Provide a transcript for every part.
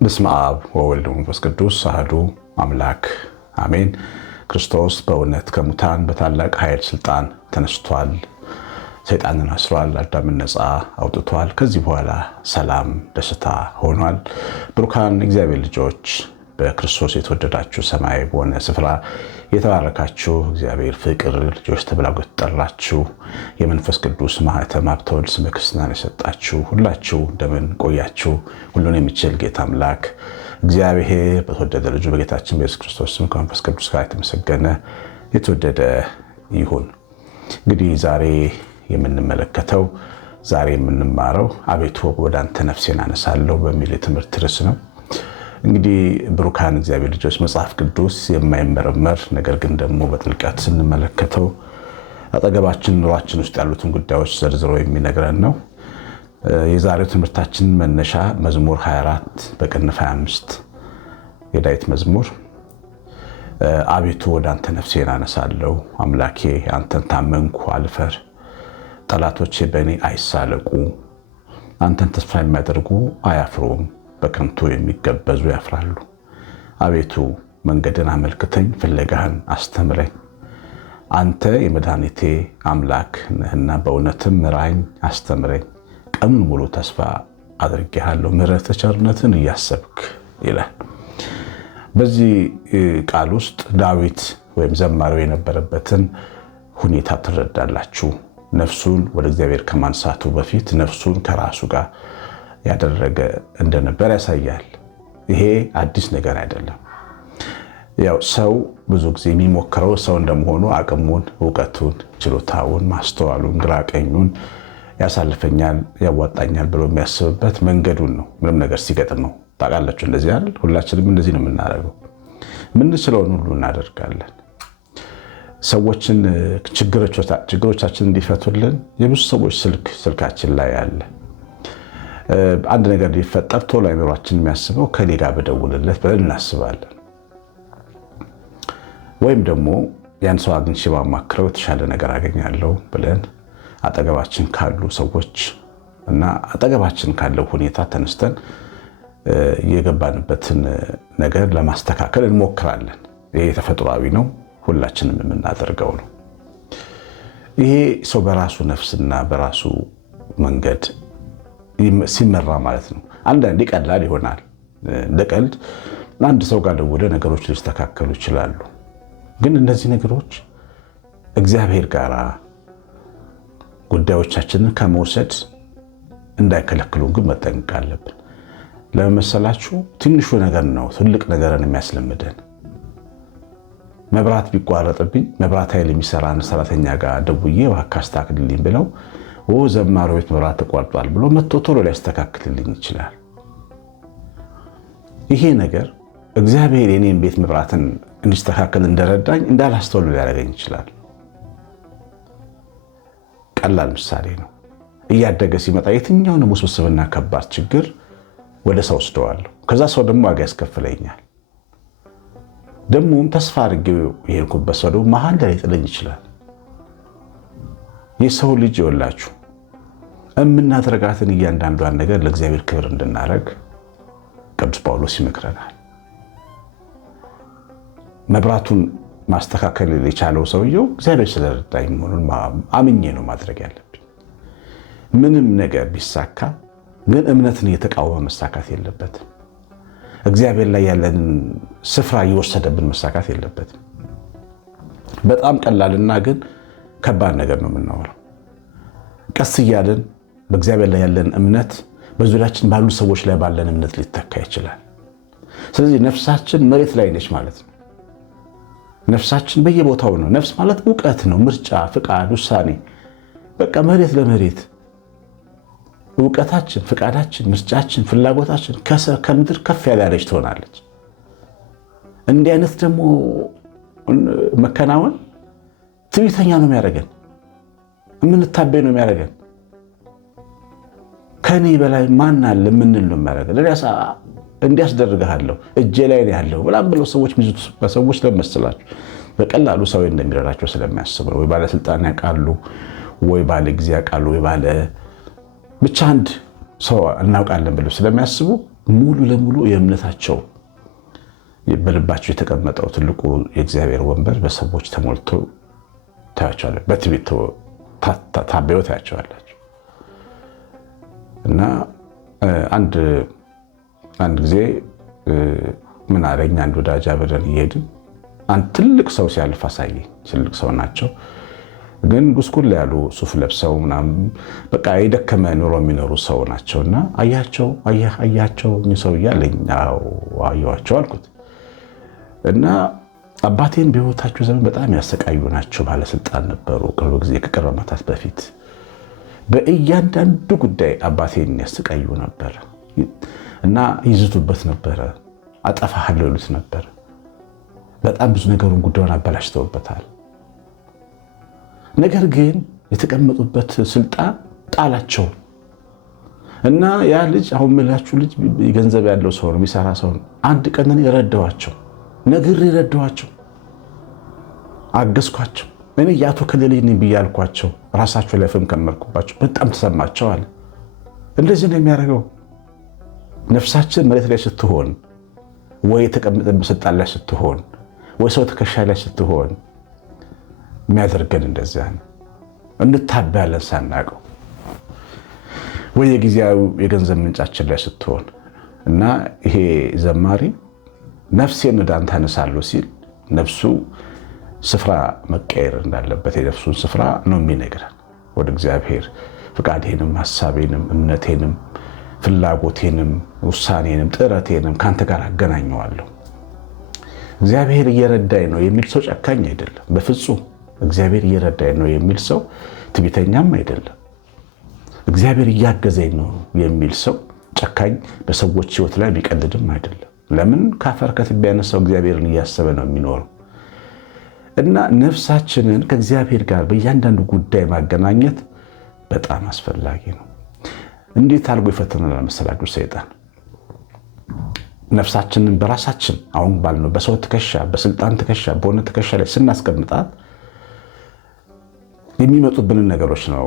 በስመ አብ ወወልድ ወመንፈስ ቅዱስ አሐዱ አምላክ አሜን። ክርስቶስ በእውነት ከሙታን በታላቅ ኃይል ስልጣን ተነስቷል። ሰይጣንን አስሯል። አዳምን ነፃ አውጥቷል። ከዚህ በኋላ ሰላም ደስታ ሆኗል። ብሩካን እግዚአብሔር ልጆች በክርስቶስ የተወደዳችሁ ሰማይ በሆነ ስፍራ የተባረካችሁ እግዚአብሔር ፍቅር ልጆች ተብላችሁ ተጠራችሁ የመንፈስ ቅዱስ ማህተም ሀብተወልድ ስመ ክርስትናን የሰጣችሁ ሁላችሁ እንደምን ቆያችሁ? ሁሉን የሚችል ጌታ አምላክ እግዚአብሔር በተወደደ ልጁ በጌታችን በኢየሱስ ክርስቶስ ስም ከመንፈስ ቅዱስ ጋር የተመሰገነ የተወደደ ይሁን። እንግዲህ ዛሬ የምንማረው አቤቱ ወደ አንተ ነፍሴን አነሳለሁ በሚል የትምህርት ርዕስ ነው። እንግዲህ ብሩካን እግዚአብሔር ልጆች መጽሐፍ ቅዱስ የማይመረመር ነገር ግን ደግሞ በጥልቀት ስንመለከተው አጠገባችን ኑሯችን ውስጥ ያሉትን ጉዳዮች ዘርዝሮ የሚነግረን ነው። የዛሬው ትምህርታችን መነሻ መዝሙር 24 በቅንፍ 25 የዳዊት መዝሙር አቤቱ ወደ አንተ ነፍሴን አነሳለሁ፣ አምላኬ አንተን ታመንኩ አልፈር፣ ጠላቶቼ በእኔ አይሳለቁ፣ አንተን ተስፋ የሚያደርጉ አያፍሩም፣ በከንቱ የሚገበዙ ያፍራሉ። አቤቱ መንገድን አመልክተኝ፣ ፍለጋህን አስተምረኝ። አንተ የመድኃኒቴ አምላክ ነህና በእውነትም ምራኝ አስተምረኝ። ቀኑን ሙሉ ተስፋ አድርጌሃለሁ፣ ምሕረትህ ቸርነትን እያሰብክ ይላል። በዚህ ቃል ውስጥ ዳዊት ወይም ዘማሪው የነበረበትን ሁኔታ ትረዳላችሁ። ነፍሱን ወደ እግዚአብሔር ከማንሳቱ በፊት ነፍሱን ከራሱ ጋር ያደረገ እንደነበር ያሳያል። ይሄ አዲስ ነገር አይደለም። ያው ሰው ብዙ ጊዜ የሚሞክረው ሰው እንደመሆኑ አቅሙን፣ እውቀቱን፣ ችሎታውን፣ ማስተዋሉን፣ ግራቀኙን ያሳልፈኛል፣ ያዋጣኛል ብሎ የሚያስብበት መንገዱን ነው። ምንም ነገር ሲገጥመው ታውቃላችሁ፣ እንደዚህ አይደል? ሁላችንም እንደዚህ ነው የምናደርገው። ምንችለውን ሁሉ እናደርጋለን። ሰዎችን ችግሮቻችን እንዲፈቱልን የብዙ ሰዎች ስልካችን ላይ አለ። አንድ ነገር ሊፈጠር ቶሎ አይምሯችን የሚያስበው ከሌ ጋር በደውልለት ብለን እናስባለን። ወይም ደግሞ ያን ሰው አግኝቼ ባማክረው የተሻለ ነገር አገኛለሁ ብለን አጠገባችን ካሉ ሰዎች እና አጠገባችን ካለው ሁኔታ ተነስተን የገባንበትን ነገር ለማስተካከል እንሞክራለን። ይሄ ተፈጥሯዊ ነው፣ ሁላችንም የምናደርገው ነው። ይሄ ሰው በራሱ ነፍስና በራሱ መንገድ ሲመራ ማለት ነው። አንዳንዴ ቀላል ይሆናል። እንደ ቀልድ አንድ ሰው ጋር ደውለ ነገሮች ሊስተካከሉ ይችላሉ። ግን እነዚህ ነገሮች እግዚአብሔር ጋር ጉዳዮቻችንን ከመውሰድ እንዳይከለክሉን ግን መጠንቀቅ አለብን። ለመሰላችሁ ትንሹ ነገር ነው ትልቅ ነገርን የሚያስለምደን። መብራት ቢቋረጥብኝ መብራት ኃይል የሚሰራ ሰራተኛ ጋር ደውዬ እባክህ አስተካክልልኝ ብለው ዘማሪው ቤት መብራት ተቋርጧል ብሎ መጥቶ ቶሎ ሊያስተካክልልኝ ይችላል። ይሄ ነገር እግዚአብሔር የኔን ቤት መብራትን እንዲስተካከል እንደረዳኝ እንዳላስተውል ሊያደርገኝ ይችላል። ቀላል ምሳሌ ነው። እያደገ ሲመጣ የትኛውንም ውስብስብና ከባድ ችግር ወደ ሰው ወስደዋለሁ። ከዛ ሰው ደግሞ ዋጋ ያስከፍለኛል። ደግሞም ተስፋ አድርጌው የሄድኩበት ሰው ደግሞ መሀል ላይ ሊጥለኝ ይችላል። የሰው ልጅ ይወላችሁ የምናደርጋትን እያንዳንዷን ነገር ለእግዚአብሔር ክብር እንድናደርግ ቅዱስ ጳውሎስ ይመክረናል። መብራቱን ማስተካከል የቻለው ሰውየው እግዚአብሔር ስለረዳኝ መሆኑን አምኜ ነው ማድረግ ያለብኝ። ምንም ነገር ቢሳካ ግን እምነትን እየተቃወመ መሳካት የለበትም። እግዚአብሔር ላይ ያለንን ስፍራ እየወሰደብን መሳካት የለበትም። በጣም ቀላልና ግን ከባድ ነገር ነው የምናወራው። ቀስ እያልን በእግዚአብሔር ላይ ያለን እምነት በዙሪያችን ባሉ ሰዎች ላይ ባለን እምነት ሊተካ ይችላል። ስለዚህ ነፍሳችን መሬት ላይ ነች ማለት ነው። ነፍሳችን በየቦታው ነው። ነፍስ ማለት እውቀት ነው፣ ምርጫ፣ ፍቃድ፣ ውሳኔ። በቃ መሬት ለመሬት እውቀታችን፣ ፍቃዳችን፣ ምርጫችን፣ ፍላጎታችን ከምድር ከፍ ያለች ትሆናለች። እንዲህ አይነት ደግሞ መከናወን ትዕቢተኛ ነው የሚያደርገን፣ የምንታበይ ነው የሚያደርገን። ከኔ በላይ ማን አለ የምንል ነው የሚያደርገን። ለራሳ እንዲያስደርግሃለሁ እጄ ላይ ነው ያለው ብላም ብለው ሰዎች ሚዙት በሰዎች ለመስላችሁ በቀላሉ ሰው እንደሚረዳቸው ስለሚያስቡ ወይ ባለስልጣን ያውቃሉ ወይ ባለ ጊዜ ያውቃሉ ወይ ባለ ብቻ አንድ ሰው እናውቃለን ብለው ስለሚያስቡ ሙሉ ለሙሉ የእምነታቸው በልባቸው የተቀመጠው ትልቁ የእግዚአብሔር ወንበር በሰዎች ተሞልቶ ታያቸዋለህ። በትዕቢት ታበዩ ታያቸዋላችሁ። እና አንድ ጊዜ ምን አለኝ፣ አንድ ወዳጅ አብረን እየሄድን አንድ ትልቅ ሰው ሲያልፍ አሳየኝ። ትልቅ ሰው ናቸው ግን ጉስቁል ያሉ ሱፍ ለብሰው ምናምን በቃ የደከመ ኑሮ የሚኖሩ ሰው ናቸውና አያቸው ሰው እያለኝ አየኋቸው አልኩት። እና አባቴን በህይወታቸው ዘመን በጣም ያሰቃዩ ናቸው። ባለስልጣን ነበሩ። ቅርብ ጊዜ ከቅርብ ዓመታት በፊት በእያንዳንዱ ጉዳይ አባቴን ያሰቃዩ ነበር እና ይዝቱበት ነበረ። አጠፋሃለሁ ይሉት ነበር። በጣም ብዙ ነገሩን ጉዳዩን አበላሽተውበታል። ነገር ግን የተቀመጡበት ስልጣን ጣላቸው እና ያ ልጅ አሁን ምላችሁ ልጅ ገንዘብ ያለው ሰው ነው፣ የሚሰራ ሰው ነው። አንድ ቀን የረዳኋቸው የረዳኋቸው አገዝኳቸው። እኔ የአቶ ከሌለ ነኝ ብያልኳቸው ራሳቸው ላይ ፍም ከመርኩባቸው። በጣም ተሰማቸው አለ። እንደዚህ ነው የሚያደርገው። ነፍሳችን መሬት ላይ ስትሆን ወይ የተቀመጠበት ስልጣን ላይ ስትሆን ወይ ሰው ትከሻ ላይ ስትሆን የሚያደርገን እንደዚያ ነው። እንታበያለን ሳናውቀው ወይ የጊዜያዊ የገንዘብ ምንጫችን ላይ ስትሆን እና ይሄ ዘማሪ ነፍሴን ወደ አንተ አነሳለሁ ሲል ነፍሱ ስፍራ መቀየር እንዳለበት የነፍሱን ስፍራ ነው የሚነግረን። ወደ እግዚአብሔር ፍቃዴንም ሐሳቤንም እምነቴንም ፍላጎቴንም ውሳኔንም ጥረቴንም ካንተ ጋር አገናኘዋለሁ። እግዚአብሔር እየረዳኝ ነው የሚል ሰው ጨካኝ አይደለም በፍጹም። እግዚአብሔር እየረዳኝ ነው የሚል ሰው ትዕቢተኛም አይደለም። እግዚአብሔር እያገዘኝ ነው የሚል ሰው ጨካኝ በሰዎች ሕይወት ላይ ቢቀልድም አይደለም። ለምን ካፈር ከትቢያ ያነሳው እግዚአብሔርን እያሰበ ነው የሚኖረው። እና ነፍሳችንን ከእግዚአብሔር ጋር በእያንዳንዱ ጉዳይ ማገናኘት በጣም አስፈላጊ ነው። እንዴት አድርጎ ይፈትነናል መሰላችሁ ሰይጣን? ነፍሳችንን በራሳችን አሁን ባልነው በሰው ትከሻ፣ በስልጣን ትከሻ፣ በሆነ ትከሻ ላይ ስናስቀምጣት የሚመጡብንን ነገሮች ነው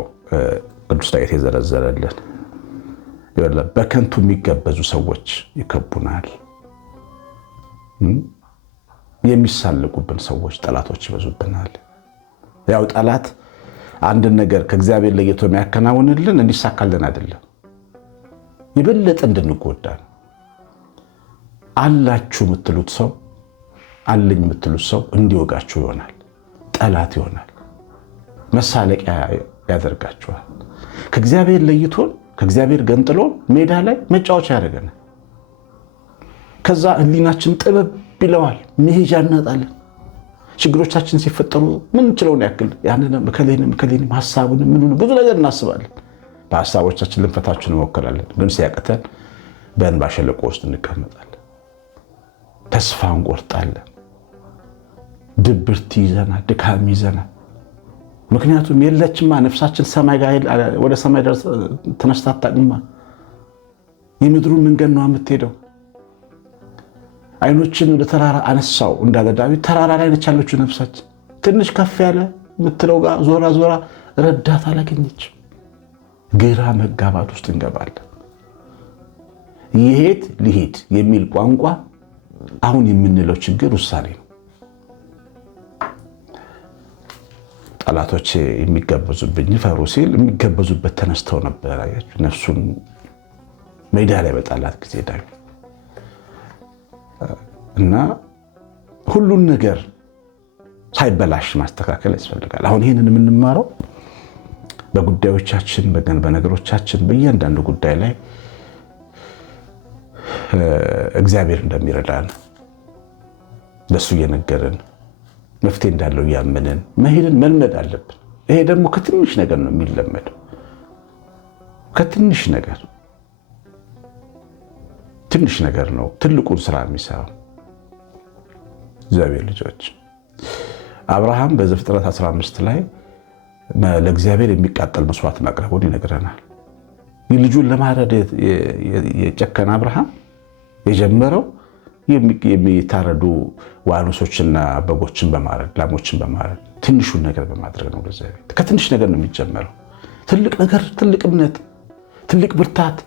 ቅዱስ ዳዊት የዘረዘረልን። በከንቱ የሚገበዙ ሰዎች ይከቡናል። የሚሳለቁብን ሰዎች፣ ጠላቶች ይበዙብናል። ያው ጠላት አንድን ነገር ከእግዚአብሔር ለይቶ የሚያከናውንልን እንዲሳካልን አይደለም፣ የበለጠ እንድንጎዳ ነው። አላችሁ የምትሉት ሰው፣ አለኝ የምትሉት ሰው እንዲወጋችሁ ይሆናል፣ ጠላት ይሆናል፣ መሳለቂያ ያደርጋችኋል። ከእግዚአብሔር ለይቶን ከእግዚአብሔር ገንጥሎ ሜዳ ላይ መጫወቻ ያደርገናል። ከዛ ህሊናችን ጥበብ ይለዋል፣ መሄጃ እናጣለን። ችግሮቻችን ሲፈጠሩ ምን ችለውን ያክል ያንንም ከሌንም ሐሳቡንም ምኑን ብዙ ነገር እናስባለን። በሐሳቦቻችን ልንፈታችሁ እንሞክራለን። ግን ሲያቅተን በእንባ ሸለቆ ውስጥ እንቀመጣለን። ተስፋ እንቆርጣለን። ድብርት ይዘናል፣ ድካም ይዘናል። ምክንያቱም የለችማ ነፍሳችን ሰማይ ጋር ወደ ሰማይ ደርስ ተነስታ አታውቅማ። የምድሩን መንገድ ነው የምትሄደው። አይኖችን ወደ ተራራ አነሳው እንዳለ ዳዊት ተራራ ላይ ነች ያለችው ነፍሳችን። ትንሽ ከፍ ያለ የምትለው ጋር ዞራ ረዳት አላገኘች። ግራ መጋባት ውስጥ እንገባለን። ይሄድ ሊሄድ የሚል ቋንቋ አሁን የምንለው ችግር ውሳኔ ነው። ጠላቶች የሚገበዙብኝ ፈሩ ሲል የሚገበዙበት ተነስተው ነበር። አያችሁ ነፍሱን ሜዳ ላይ በጣላት ጊዜ ዳዊት እና ሁሉን ነገር ሳይበላሽ ማስተካከል ያስፈልጋል። አሁን ይህንን የምንማረው በጉዳዮቻችን በነገሮቻችን በእያንዳንዱ ጉዳይ ላይ እግዚአብሔር እንደሚረዳን ለሱ እየነገርን መፍትሄ እንዳለው እያመንን መሄድን መልመድ አለብን። ይሄ ደግሞ ከትንሽ ነገር ነው የሚለመደው። ከትንሽ ነገር ትንሽ ነገር ነው ትልቁን ስራ የሚሰራው። እግዚአብሔር ልጆች አብርሃም በዘፍጥረት 15 ላይ ለእግዚአብሔር የሚቃጠል መስዋዕት ማቅረቡን ይነግረናል። ልጁን ለማረድ የጨከነ አብርሃም የጀመረው የሚታረዱ ዋኖሶችና በጎችን በማረድ ላሞችን በማረድ ትንሹን ነገር በማድረግ ነው። እግዚአብሔር ከትንሽ ነገር ነው የሚጀመረው። ትልቅ ነገር፣ ትልቅ እምነት፣ ትልቅ ብርታት፣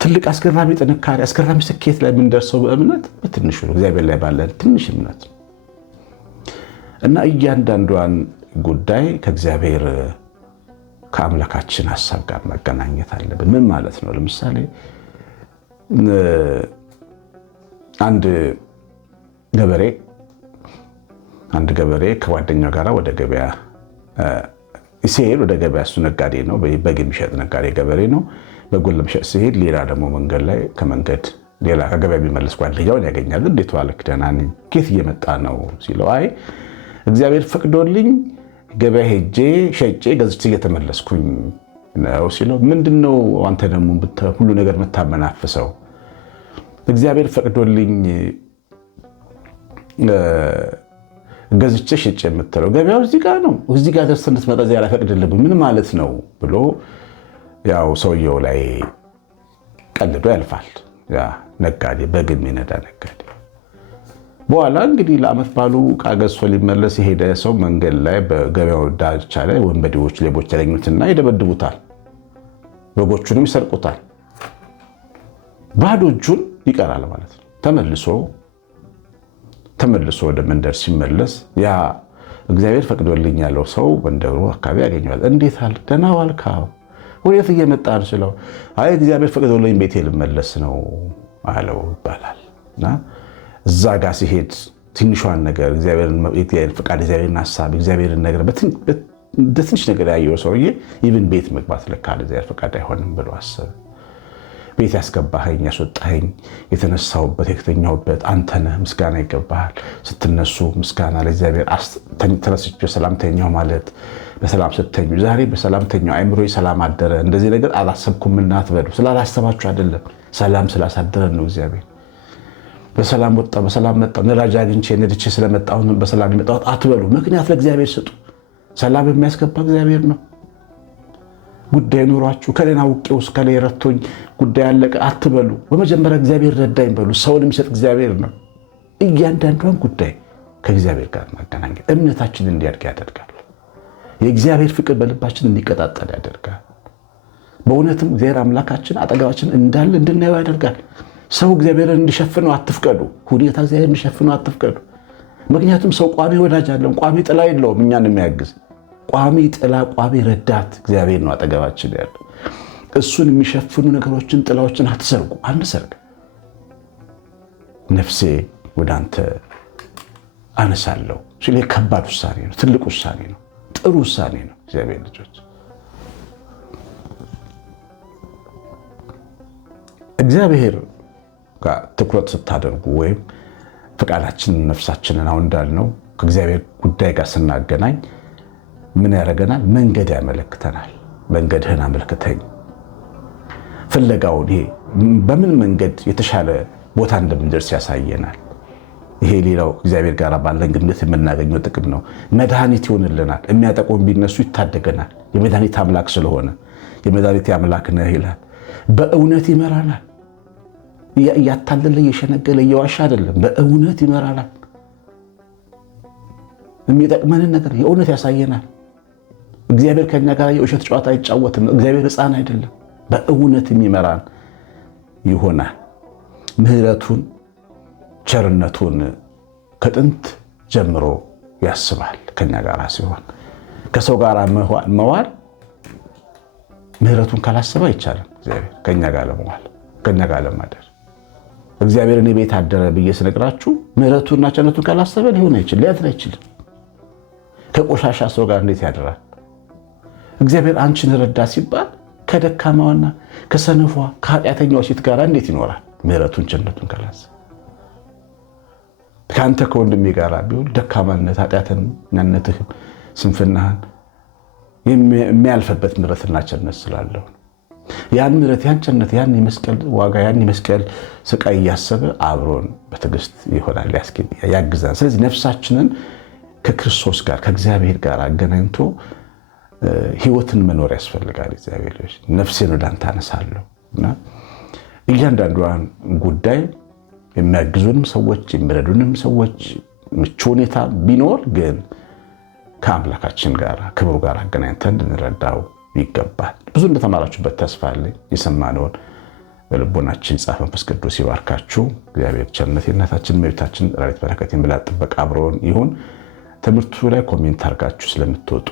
ትልቅ አስገራሚ ጥንካሬ፣ አስገራሚ ስኬት ላይ የምንደርሰው በእምነት በትንሹ ነው። እግዚአብሔር ላይ ባለን ትንሽ እምነት እና እያንዳንዷን ጉዳይ ከእግዚአብሔር ከአምላካችን ሐሳብ ጋር መገናኘት አለብን። ምን ማለት ነው? ለምሳሌ አንድ ገበሬ ከጓደኛው ጋር ወደ ገበያ ሲሄድ፣ ወደ ገበያ እሱ ነጋዴ ነው፣ በግ የሚሸጥ ነጋዴ ገበሬ ነው። በጉን ለመሸጥ ሲሄድ ሌላ ደግሞ መንገድ ላይ ሌላ ከገበያ የሚመለስ ጓደኛውን ያገኛል። እንዴት ዋልክ? ደህና ነኝ። ከየት እየመጣ ነው ሲለው፣ አይ እግዚአብሔር ፈቅዶልኝ ገበያ ሄጄ ሸጬ ገዝቼ እየተመለስኩኝ ነው ሲለው፣ ምንድነው አንተ ደግሞ ሁሉ ነገር የምታመናፍሰው? እግዚአብሔር ፈቅዶልኝ ገዝቼ ሸጬ የምትለው ገበያው እዚህ ጋር ነው፣ እዚህ ጋር ደርሰህ እንድትመጣ እዚያ አላፈቅድልህም፣ ምን ማለት ነው ብሎ ያው ሰውየው ላይ ቀልዶ ያልፋል። ያ ነጋዴ፣ በግ የሚነዳ ነጋዴ። በኋላ እንግዲህ ለዓመት ባሉ ዕቃ ገዝቶ ሊመለስ የሄደ ሰው መንገድ ላይ በገበያው ዳርቻ ላይ ወንበዴዎች፣ ሌቦች ያገኙትና ይደበድቡታል፣ በጎቹንም ይሰርቁታል። ባዶ እጁን ይቀራል ማለት ነው። ተመልሶ ወደ መንደር ሲመለስ ያ እግዚአብሔር ፈቅዶልኝ ያለው ሰው መንደሩ አካባቢ ያገኘዋል። እንዴት አለ? ደህና ዋልክ? ወዴት እየመጣ ነው ስለው፣ አይ እግዚአብሔር ፈቅዶልኝ ቤቴ ልመለስ ነው አለው ይባላል። እና እዛ ጋር ሲሄድ ትንሿን ነገር እግዚአብሔርን ፈቃድ፣ እግዚአብሔርን ሐሳብ፣ እግዚአብሔርን ነገር በትንሽ ነገር ያየው ሰውዬ ይብን ቤት መግባት ለካ እግዚአብሔር ፈቃድ አይሆንም ብሎ አሰበ። ቤት ያስገባኸኝ፣ ያስወጣኸኝ፣ የተነሳሁበት፣ የተኛሁበት አንተ ነህ፣ ምስጋና ይገባሃል። ስትነሱ ምስጋና ለእግዚአብሔር። ተነስቼ ሰላም ተኛሁ ማለት በሰላም ስተኙ፣ ዛሬ በሰላም ተኛሁ፣ አይምሮዬ ሰላም አደረ፣ እንደዚህ ነገር አላሰብኩምና አትበሉ። ስላላሰባችሁ አይደለም፣ ሰላም ስላሳደረን ነው እግዚአብሔር። በሰላም ወጣ፣ በሰላም መጣ፣ ነዳጅ አግኝቼ ነድቼ ስለመጣሁ በሰላም የመጣሁት አትበሉ። ምክንያት ለእግዚአብሔር ስጡ። ሰላም የሚያስገባ እግዚአብሔር ነው። ጉዳይ ኑሯችሁ ከሌና ውቄው ከሌ ረቶኝ ጉዳይ አለቀ አትበሉ። በመጀመሪያ እግዚአብሔር ረዳኝ በሉ። ሰውን የሚሰጥ እግዚአብሔር ነው። እያንዳንዷን ጉዳይ ከእግዚአብሔር ጋር ማገናኘት እምነታችን እንዲያድግ ያደርጋል። የእግዚአብሔር ፍቅር በልባችን እንዲቀጣጠል ያደርጋል። በእውነትም እግዚአብሔር አምላካችን አጠገባችን እንዳለ እንድናየው ያደርጋል። ሰው እግዚአብሔርን እንዲሸፍነው አትፍቀዱ። ሁኔታ እግዚአብሔር እንዲሸፍነው አትፍቀዱ። ምክንያቱም ሰው ቋሚ ወዳጅ አለን፣ ቋሚ ጥላ የለውም እኛን የሚያግዝ ቋሚ ጥላ፣ ቋሚ ረዳት እግዚአብሔር ነው አጠገባችን ያለው። እሱን የሚሸፍኑ ነገሮችን፣ ጥላዎችን አትሰርጉ፣ አንሰርግ። ነፍሴ ወደ አንተ አነሳለሁ ሲል ከባድ ውሳኔ ነው፣ ትልቅ ውሳኔ ነው፣ ጥሩ ውሳኔ ነው። እግዚአብሔር ልጆች እግዚአብሔር ጋር ትኩረት ስታደርጉ ወይም ፈቃዳችንን፣ ነፍሳችንን አሁን እንዳልነው ከእግዚአብሔር ጉዳይ ጋር ስናገናኝ ምን ያደርገናል? መንገድ ያመለክተናል። መንገድህን አመልክተኝ። ፍለጋውን ይሄ በምን መንገድ የተሻለ ቦታ እንደምንደርስ ያሳየናል። ይሄ ሌላው እግዚአብሔር ጋር ባለን ግንኙነት የምናገኘው ጥቅም ነው። መድኃኒት ይሆንልናል። የሚያጠቁን ቢነሱ ይታደገናል። የመድኃኒት አምላክ ስለሆነ የመድኃኒት አምላክ ነህ ይላል። በእውነት ይመራናል። እያታለለ እየሸነገለ እየዋሻ አይደለም። በእውነት ይመራናል። የሚጠቅመንን ነገር የእውነት ያሳየናል። እግዚአብሔር ከኛ ጋር የውሸት ጨዋታ አይጫወትም። እግዚአብሔር ሕፃን አይደለም። በእውነት የሚመራን ይሆናል። ምሕረቱን፣ ቸርነቱን ከጥንት ጀምሮ ያስባል። ከኛ ጋር ሲሆን ከሰው ጋር መዋል ምሕረቱን ካላሰበ አይቻልም። እግዚአብሔር ከኛ ጋር ለመዋል፣ ከኛ ጋር ለማደር እግዚአብሔር እኔ ቤት አደረ ብዬ ስነግራችሁ ምሕረቱንና ቸርነቱን ካላሰበ ሊሆን ሊያድር አይችልም። ከቆሻሻ ሰው ጋር እንዴት ያድራል? እግዚአብሔር አንቺን ረዳ ሲባል ከደካማዋና ከሰነፏ ከኃጢአተኛዋ ሴት ጋር እንዴት ይኖራል? ምሕረቱን ቸርነቱን ካላሰበ ከአንተ ከወንድሜ ጋር ቢሆን ደካማነት፣ ኃጢአተኛነትህን፣ ስንፍናህን የሚያልፈበት ምሕረትና ቸርነት ስላለው ያን ምሕረት፣ ያን ቸርነት፣ ያን የመስቀል ዋጋ፣ ያን የመስቀል ስቃይ እያሰበ አብሮን በትዕግስት ይሆናል፣ ያግዛል። ስለዚህ ነፍሳችንን ከክርስቶስ ጋር ከእግዚአብሔር ጋር አገናኝቶ ሕይወትን መኖር ያስፈልጋል። እግዚአብሔር ነፍሴን ወደ አንተ አነሳለሁ እና እያንዳንዷን ጉዳይ የሚያግዙንም ሰዎች የሚረዱንም ሰዎች ምቹ ሁኔታ ቢኖር ግን ከአምላካችን ጋር ክብሩ ጋር አገናኝተን እንረዳው ይገባል። ብዙ እንደተማራችሁበት ተስፋ አለኝ። የሰማነውን በልቦናችን ጻፈ። መንፈስ ቅዱስ ይባርካችሁ። እግዚአብሔር ቸርነት የእናታችን እመቤታችን ረድኤት በረከት የምላት ጥበቃ አብሮን ይሁን። ትምህርቱ ላይ ኮሜንት አድርጋችሁ ስለምትወጡ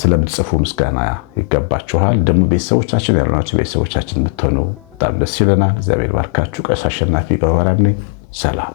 ስለምትጽፉ ምስጋና ይገባችኋል። ደግሞ ቤተሰቦቻችን ያልናችሁ ቤተሰቦቻችን ብትሆኑ በጣም ደስ ይለናል። እግዚአብሔር ባርካችሁ። ቀሲስ አሸናፊ ገብረማርያም ነኝ። ሰላም